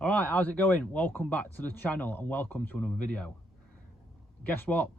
Alright, how's it going? Welcome back to the channel and welcome to another video. Guess what?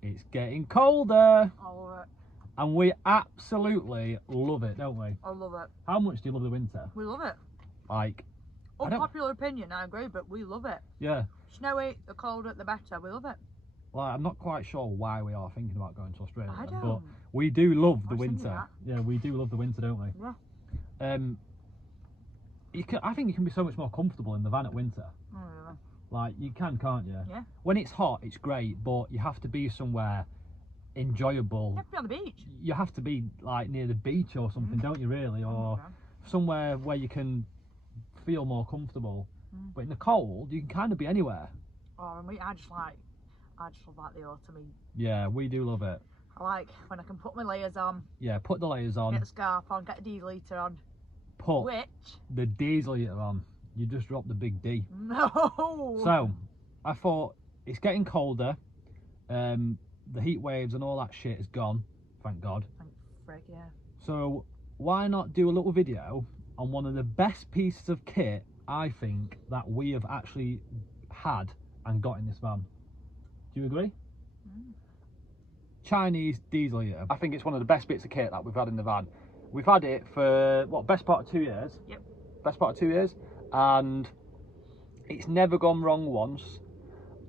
It's getting colder. I love it. And we absolutely love it, don't we? I love it. How much do you love the winter? We love it. Like, Unpopular opinion, I agree, but we love it. yeah. Snowy, the colder, the better. We love it. Well, I'm not quite sure why we are thinking about going to Australia. I But don't. we do love the I was thinking winter. that. Yeah, we do love the winter, don't we? Yeah. I think you can be so much more comfortable in the van at winter. Oh, yeah. Like, you can, can't you? Yeah. When it's hot, it's great, but you have to be somewhere enjoyable. You have to be on the beach. You have to be like near the beach or something, don't you really? Or somewhere where you can feel more comfortable. But in the cold, you can kind of be anywhere. Oh, and I just love like the autumn. Yeah, we do love it. I like when I can put my layers on, Yeah, put the layers on, get the scarf on, get the diesel heater on. put Which? the diesel heater on. You just dropped the big D. No! So, I thought, it's getting colder. The heat waves and all that shit is gone, thank God. Thank frick, yeah. So, why not do a little video on one of the best pieces of kit, I think, that we have actually had and got in this van. Do you agree? Chinese diesel heater. I think it's one of the best bits of kit that we've had in the van. We've had it for, what, best part of 2 years? Yep. Best part of 2 years. And it's never gone wrong once.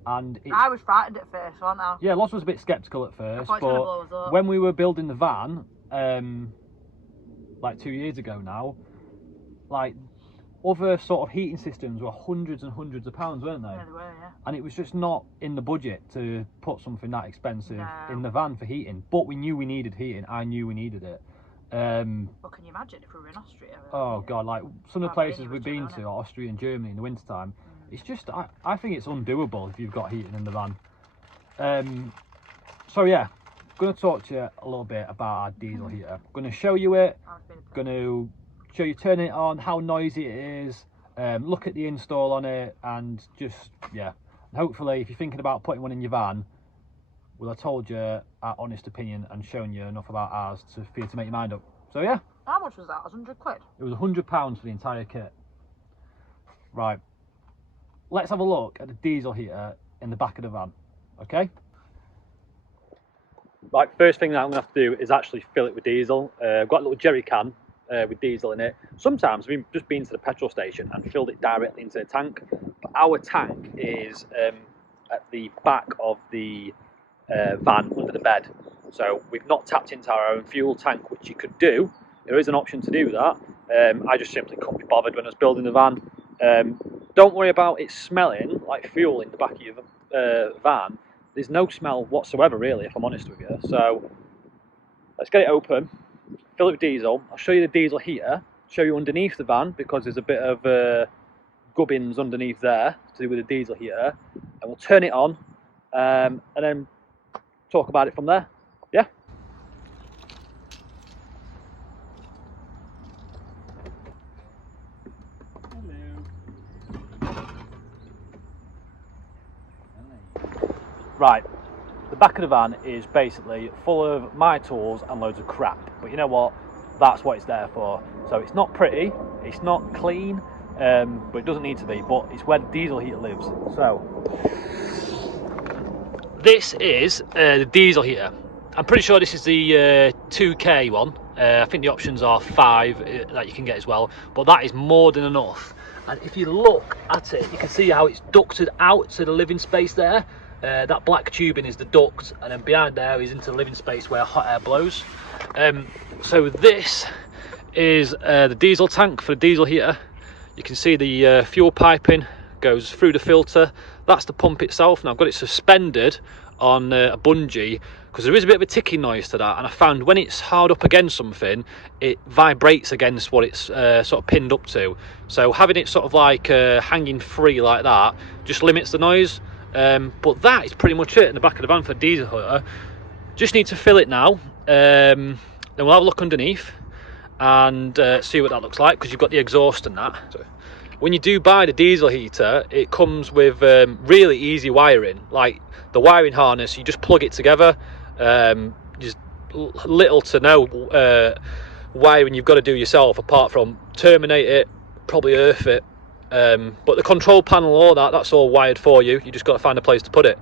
And it's, I was frightened at first, wasn't I? yeah, Loz was a bit sceptical at first, thought it was gonna but blow us up. when we were building the van, like 2 years ago now, like other sort of heating systems were hundreds and hundreds of pounds, weren't they? Yeah, they were, yeah. And it was just not in the budget to put something that expensive No. in the van for heating. But we knew we needed heating. I knew we needed it. Well, can you imagine if we were in Austria? Oh God, like some of the Can't be places any we've much been around to, it. Austria and Germany in the wintertime, it's just, I think it's undoable if you've got heating in the van. So yeah, going to talk to you a little bit about our diesel heater. Going to show you it, going to show you turning it on, how noisy it is, look at the install on it, and just, yeah. And hopefully, if you're thinking about putting one in your van, well, I told you our honest opinion and shown you enough about ours for you to make your mind up. So yeah. How much was that? 100 quid? It was £100 for the entire kit. Right. Let's have a look at the diesel heater in the back of the van. Okay? Right, first thing that I'm going to have to do is actually fill it with diesel. I've got a little jerry can with diesel in it. Sometimes we've just been to the petrol station and filled it directly into the tank. But our tank is at the back of the van under the bed. So we've not tapped into our own fuel tank, which you could do. There is an option to do that. I just simply couldn't be bothered when I was building the van. Don't worry about it smelling like fuel in the back of your van. There's no smell whatsoever, really, if I'm honest with you. So let's get it open, fill it with diesel. I'll show you the diesel heater, show you underneath the van because there's a bit of gubbins underneath there to do with the diesel heater, and we'll turn it on and then talk about it from there. Yeah. Right, the back of the van is basically full of my tools and loads of crap, but you know what, that's what it's there for. So it's not pretty, it's not clean, but it doesn't need to be, but it's where the diesel heater lives. So this is the diesel heater. I'm pretty sure this is the 2K one. I think the options are 5 that you can get as well, but that is more than enough. And if you look at it, you can see how it's ducted out to the living space there. That black tubing is the duct, and then behind there is into the living space where hot air blows. So this is the diesel tank for the diesel heater. You can see the fuel piping goes through the filter. That's the pump itself. Now I've got it suspended on a bungee because there is a bit of a ticking noise to that, and I found when it's hard up against something, it vibrates against what it's sort of pinned up to. So having it sort of like hanging free like that just limits the noise. But that is pretty much it in the back of the van for the diesel heater. Just need to fill it now, then we'll have a look underneath and see what that looks like, because you've got the exhaust and that. So when you do buy the diesel heater, it comes with really easy wiring. Like the wiring harness, you just plug it together. Just little to no wiring you've got to do yourself, apart from terminate it, probably earth it, But the control panel, all that's all wired for you. You just got to find a place to put it.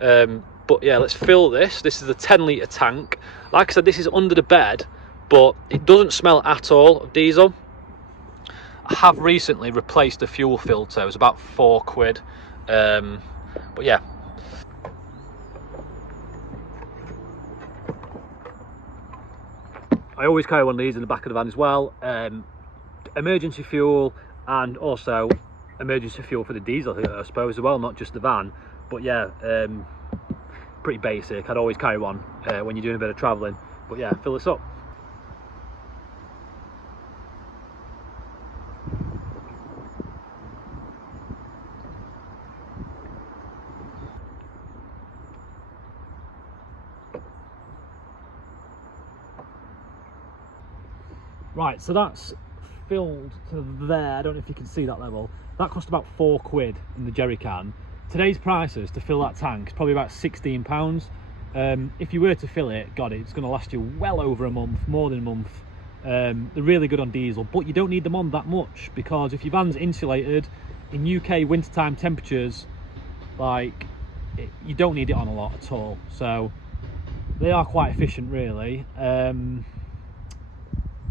But yeah, let's fill this. This is a 10-litre tank. Like I said, this is under the bed, but it doesn't smell at all of diesel. I have recently replaced the fuel filter. It was about £4. But yeah. I always carry one of these in the back of the van as well. Emergency fuel, and also emergency fuel for the diesel here, I suppose, as well, not just the van. But yeah, pretty basic. I'd always carry one when you're doing a bit of travelling. But yeah, fill this up. Right, so that's filled to there. I don't know if you can see that level. That cost about £4 in the jerry can. Today's prices to fill that tank is probably about £16. If you were to fill it, it's going to last you well over a month, more than a month. They're really good on diesel, but you don't need them on that much, because if your van's insulated in UK wintertime temperatures, you don't need it on a lot at all. So they are quite efficient, really.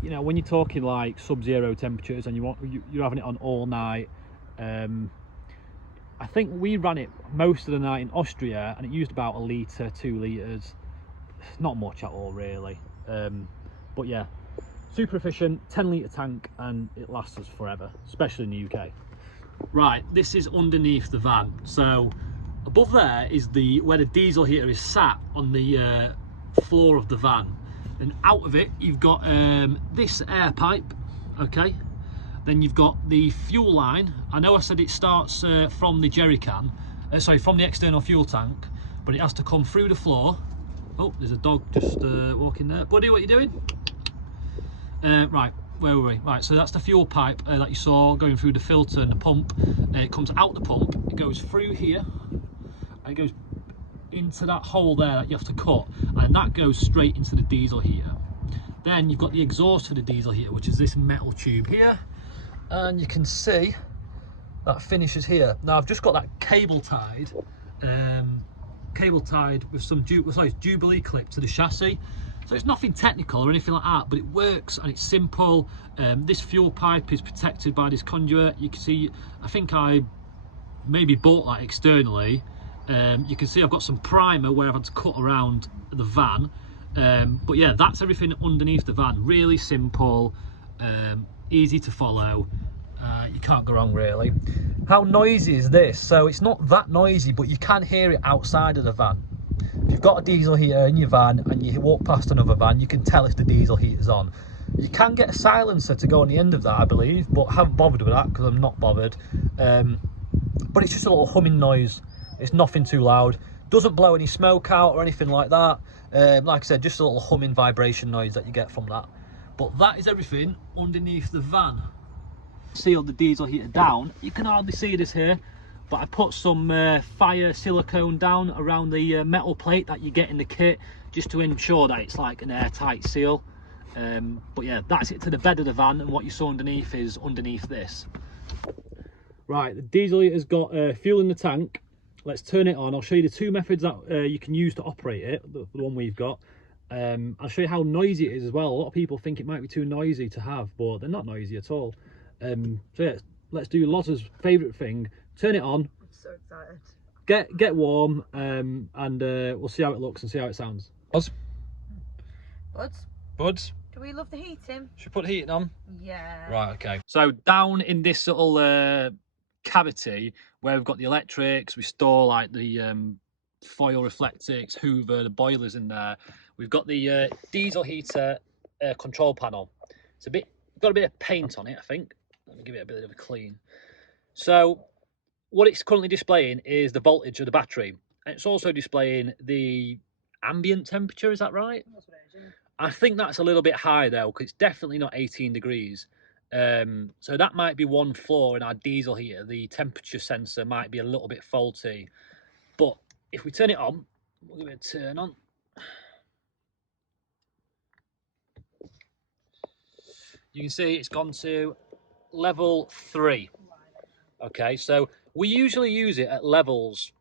You know, when you're talking like sub-zero temperatures and you're having it on all night, I think we ran it most of the night in Austria, and it used about 1 litre, 2 litres. Not much at all, really. But yeah, super efficient, 10-litre tank, and it lasts us forever, especially in the UK. Right, this is underneath the van. So above there is where the diesel heater is sat on the floor of the van. And out of it, you've got this air pipe, okay? Then you've got the fuel line. I know I said it starts from the jerry can, from the external fuel tank, but it has to come through the floor. Oh, there's a dog just walking there. Buddy, what are you doing? Right, where were we? Right, so that's the fuel pipe that you saw going through the filter and the pump. It comes out the pump, it goes through here, and it goes into that hole there that you have to cut, and that goes straight into the diesel heater. Then you've got the exhaust for the diesel heater, which is this metal tube here, and you can see that finishes here. Now I've just got that cable tied with some Jubilee clip to the chassis, so it's nothing technical or anything like that, but it works and it's simple. This fuel pipe is protected by this conduit. You can see, I think I maybe bought that externally. You can see I've got some primer where I've had to cut around the van, but yeah, that's everything underneath the van. Really simple, easy to follow. You can't go wrong, really. How noisy is this? So it's not that noisy, but you can hear it outside of the van. If you've got a diesel heater in your van and you walk past another van, you can tell if the diesel heater's on. You can get a silencer to go on the end of that, I believe, but I haven't bothered with that because I'm not bothered. But it's just a little humming noise. It's nothing too loud. Doesn't blow any smoke out or anything like that. Like I said, just a little humming vibration noise that you get from that. But that is everything underneath the van. Sealed the diesel heater down. You can hardly see this here, but I put some fire silicone down around the metal plate that you get in the kit, just to ensure that it's like an airtight seal. But yeah, that's it to the bed of the van, and what you saw underneath is underneath this. Right, the diesel heater's got fuel in the tank. Let's turn it on. I'll show you the two methods that you can use to operate it, the one we've got. I'll show you how noisy it is as well. A lot of people think it might be too noisy to have, but they're not noisy at all. So yeah, let's do Loz's favourite thing. Turn it on. I'm so excited. Get warm, and we'll see how it looks and see how it sounds. Loz? Buds? Do we love the heating? Should we put the heating on? Yeah. Right, okay. So down in this little cavity where we've got the electrics, we store like the foil reflectix, hoover, the boilers in there. We've got the diesel heater control panel. It's got a bit of paint on it, I think. Let me give it a bit of a clean. So what it's currently displaying is the voltage of the battery. And it's also displaying the ambient temperature, is that right? That's what it is, yeah. I think that's a little bit high though, because it's definitely not 18 degrees. So that might be one flaw in our diesel heater. The temperature sensor might be a little bit faulty. But if we turn it on, we'll give it a turn on. You can see it's gone to level 3. Okay, so we usually use it at levels,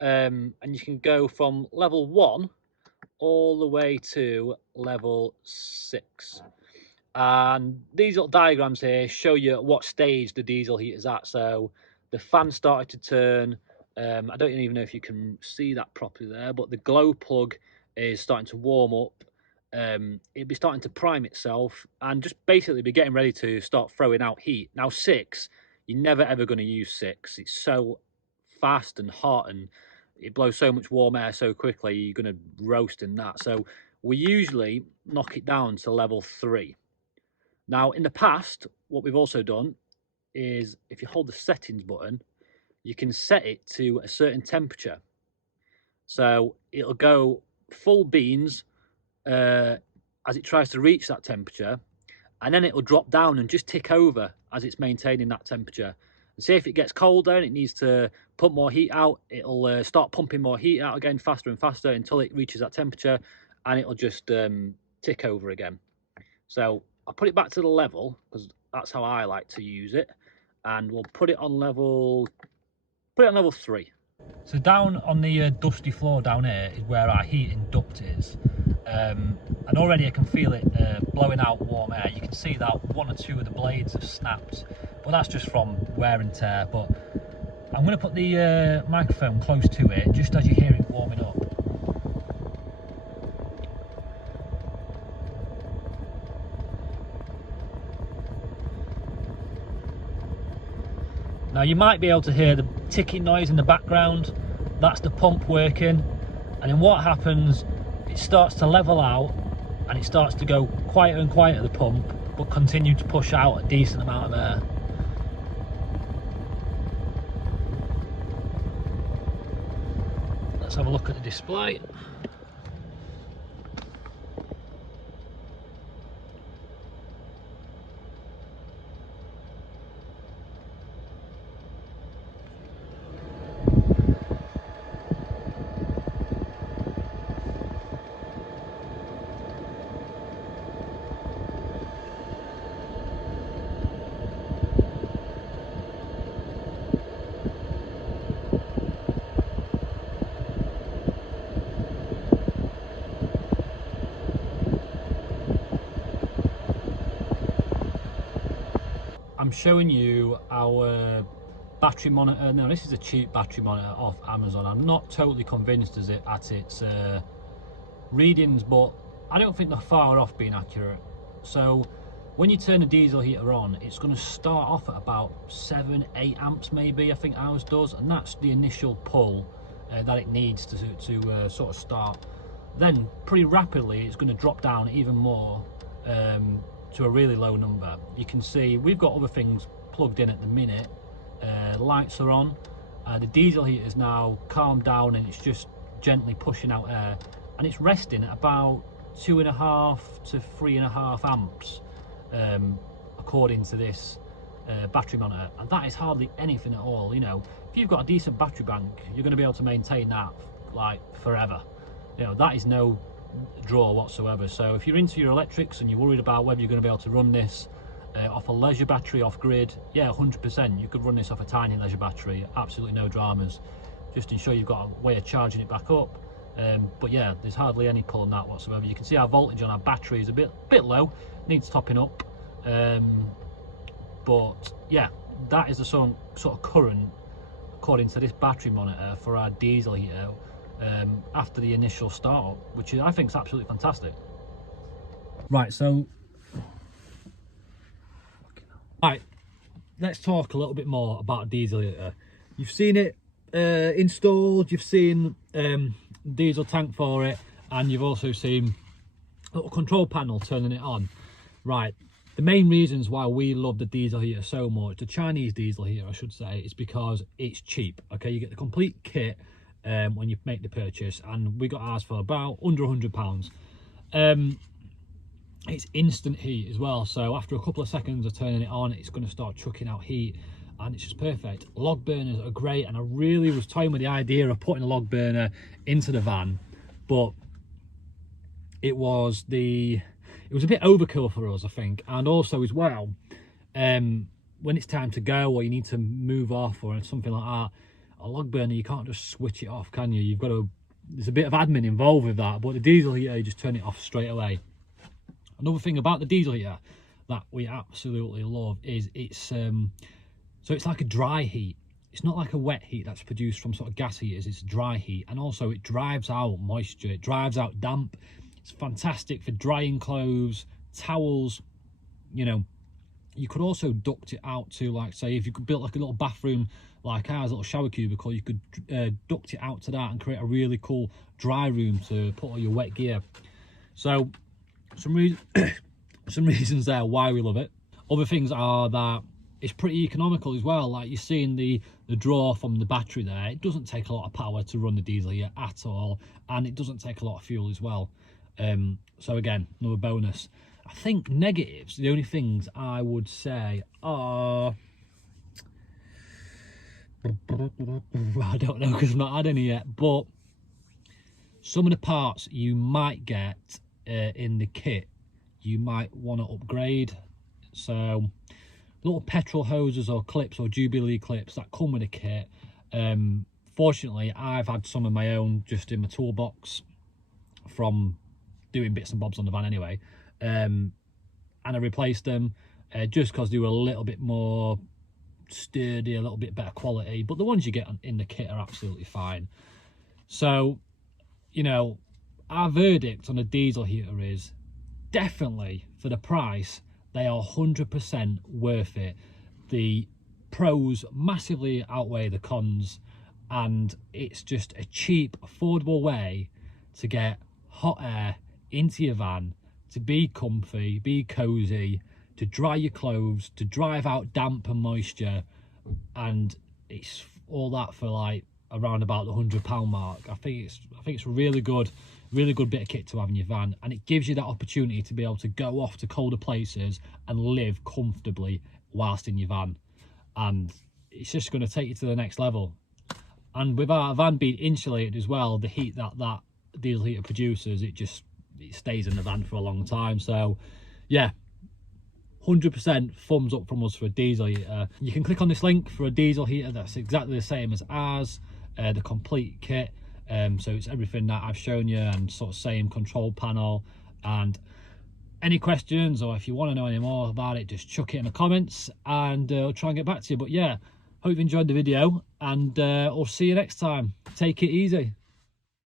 and you can go from level 1 all the way to level 6. And these little diagrams here show you at what stage the diesel heat is at. So the fan started to turn. I don't even know if you can see that properly there, but the glow plug is starting to warm up. It'd be starting to prime itself and just basically be getting ready to start throwing out heat. Now 6, you're never ever going to use 6. It's so fast and hot, and it blows so much warm air so quickly, you're going to roast in that. So we usually knock it down to level 3. Now, in the past, what we've also done is if you hold the settings button, you can set it to a certain temperature. So it'll go full beans as it tries to reach that temperature, and then it'll drop down and just tick over as it's maintaining that temperature. And see if it gets colder and it needs to pump more heat out, it'll start pumping more heat out again faster and faster until it reaches that temperature, and it'll just tick over again. So I'll put it back to the level because that's how I like to use it, and we'll put it on level 3. So down on the dusty floor down here is where our heating duct is, and already I can feel it blowing out warm air. You can see that 1 or 2 of the blades have snapped, but that's just from wear and tear. But I'm going to put the microphone close to it just as you hear it warming up. Now you might be able to hear the ticking noise in the background. That's the pump working, and then what happens, it starts to level out and it starts to go quieter and quieter, the pump, but continue to push out a decent amount of air. Let's have a look at the display. I'm showing you our battery monitor. Now this is a cheap battery monitor off Amazon. I'm not totally convinced at its readings, but I don't think they're far off being accurate. So when you turn the diesel heater on, it's going to start off at about 7-8 amps maybe, I think ours does, and that's the initial pull that it needs to sort of start. Then pretty rapidly it's going to drop down even more to a really low number. You can see we've got other things plugged in at the minute. Lights are on. The diesel heater is now calmed down and it's just gently pushing out air, and it's resting at about 2.5 to 3.5 amps according to this battery monitor, and that is hardly anything at all. You know, if you've got a decent battery bank, you're going to be able to maintain that like forever. You know, that is no draw whatsoever. So if you're into your electrics and you're worried about whether you're going to be able to run this off a leisure battery off grid, yeah, 100% you could run this off a tiny leisure battery, absolutely no dramas. Just ensure you've got a way of charging it back up. But yeah, there's hardly any pull on that whatsoever. You can see our voltage on our battery is a bit low, needs topping up, but yeah, that is the sort of current according to this battery monitor for our diesel heater after the initial startup, which I think is absolutely fantastic. Right, so let's talk a little bit more about a diesel heater. You've seen it installed, you've seen diesel tank for it, and you've also seen a little control panel turning it on. Right, the main reasons why we love the diesel heater so much, the Chinese diesel heater I should say, is because it's cheap. Okay, you get the complete kit when you make the purchase, and we got ours for about under £100. It's instant heat as well, so after a couple of seconds of turning it on, it's going to start chucking out heat, and it's just perfect. Log burners are great, and I really was toying with the idea of putting a log burner into the van, but it was a bit overkill for us, I think. And also as well, when it's time to go or you need to move off or something like that, a log burner, you can't just switch it off, can you? You've got to, there's a bit of admin involved with that, but the diesel heater, you just turn it off straight away. Another thing about the diesel heater that we absolutely love is it's so it's like a dry heat. It's not like a wet heat that's produced from sort of gas heaters, it's dry heat, and also it drives out moisture, it drives out damp. It's fantastic for drying clothes, towels. You know, you could also duct it out to, like, say if you could build like a little bathroom like ours, a little shower cubicle, you could duct it out to that and create a really cool dry room to put all your wet gear. So some reasons there why we love it. Other things are that it's pretty economical as well. Like you're seeing the draw from the battery there, it doesn't take a lot of power to run the diesel here at all, and it doesn't take a lot of fuel as well. So again, another bonus. I think negatives, the only things I would say are, I don't know because I've not had any yet, but some of the parts you might get in the kit, you might want to upgrade. So little petrol hoses or clips or Jubilee clips that come with a kit. Fortunately, I've had some of my own just in my toolbox from doing bits and bobs on the van anyway, and I replaced them just because they were a little bit more sturdy, a little bit better quality, but the ones you get in the kit are absolutely fine. So, you know, our verdict on a diesel heater is definitely, for the price, they are 100% worth it. The pros massively outweigh the cons, and it's just a cheap, affordable way to get hot air into your van, to be comfy, be cozy, to dry your clothes, to drive out damp and moisture, and it's all that for like around about the £100 mark. I think it's a really good bit of kit to have in your van, and it gives you that opportunity to be able to go off to colder places and live comfortably whilst in your van, and it's just going to take you to the next level. And with our van being insulated as well, the heat that diesel heater produces, it stays in the van for a long time. So yeah, 100% thumbs up from us for a diesel heater. You can click on this link for a diesel heater that's exactly the same as ours, the complete kit. So it's everything that I've shown you, and sort of same control panel. And any questions, or if you want to know any more about it, just chuck it in the comments and I'll try and get back to you. But yeah, hope you enjoyed the video, and I'll see you next time. Take it easy.